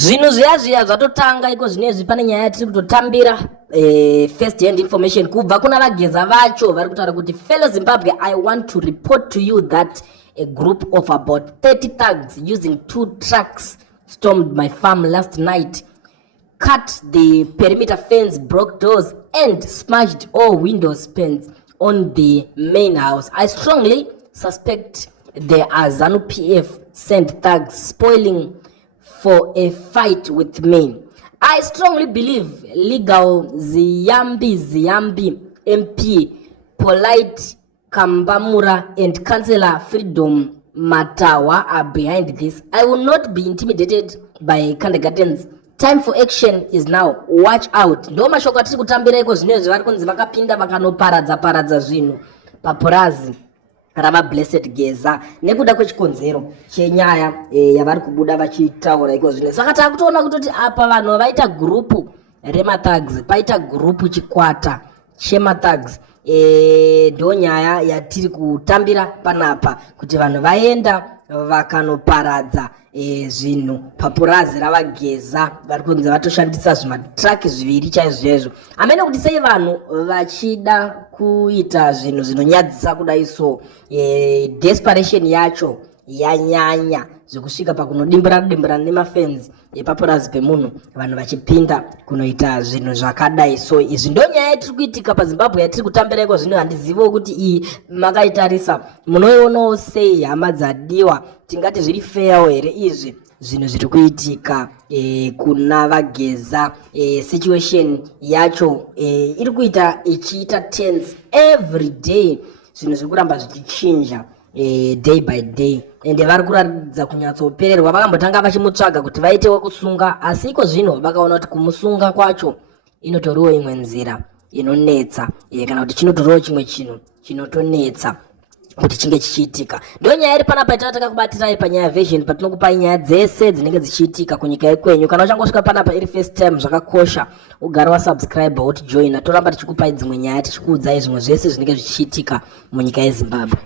Zvino zviya zvatotanga iko zvinezvi pane nyaya tiri kutotambira first hand information kubva kuna vageza vacho vari kutaura kuti fellow Zimbabwe, I want to report to you that a group of about 30 thugs using 2 trucks stormed my farm last night, cut the perimeter fence, broke doors and smashed all window panes on the main house. I strongly suspect they are Zanu PF sent thugs spoiling for a fight with me. I strongly believe legal Ziyambi MP Polite Kambamura and Councillor Freedom Matawa are behind this. I will not be intimidated by kindergartens. Time for action is now. Watch out. Ndo mashoko atiri kutambira iko zvinezvi vari kunzi vakapinda vakanoparadza zvinhu papurazi rava Blessed Geza nekuda kwechikonzero chenyaya yavari kubuda vachitaura iko zvino. Saka takutoona kutoti apa vanhu vaita gurupu remathags, paita gurupu chikwata chemathags. Ndo nyaya yatiri kutambira panapa kuti vanhu vaenda vakanoparadza zvinhu papurazi ravageza vari kunzi vatoshandisa zvimatraki zviviri chaizvezvo. Amene kuti sei vanhu vachida kuita zvinhu zvinonyadzisa kudai so desperation yacho yanyanya zvekusvika pakunodimbira nemafenzi epapurazi pemunhu vanhu vachipinda kunoita zvinhu zvakadai so. Izvi ndo nyaya yatiri kuitika paZimbabwe yatiri kutambira iko zvino. Handiziviwo kuti iyi makaitarisa munoionawo sei hama dzadiwa, tingati zviri fair here izvi zvinhu zviri kuitika kuna vageza. Situation yacho iri kuita ichiita tense every day, zvinhu zviri kuramba zvichinja day by day, ende vari kuratidza kunyatsopererwa. Vakambotanga vachimutsvaga kuti vaitewo kusunga, asi iko zvino vakaona kuti kumusunga kwacho inotoriwo imwe nzira inonetsa kana kuti chinotoriwo chimwe chinhu chinotonetsa kuti chinge chichiitika. Ndo nyaya iri panapa takakubatirai panyaya vision, patinokupai nyaya dzese dzinenge dzichiitika kunyika yekwenyu. Kana uchangosvika panapa iri first time, zvakakosha ugare wasubscribe wotijoina. Toramba tichikupai dzimwe nyaya, tichikuudzai zvimwe zvese zvinenge zvichiitika munyika yeZimbabwe.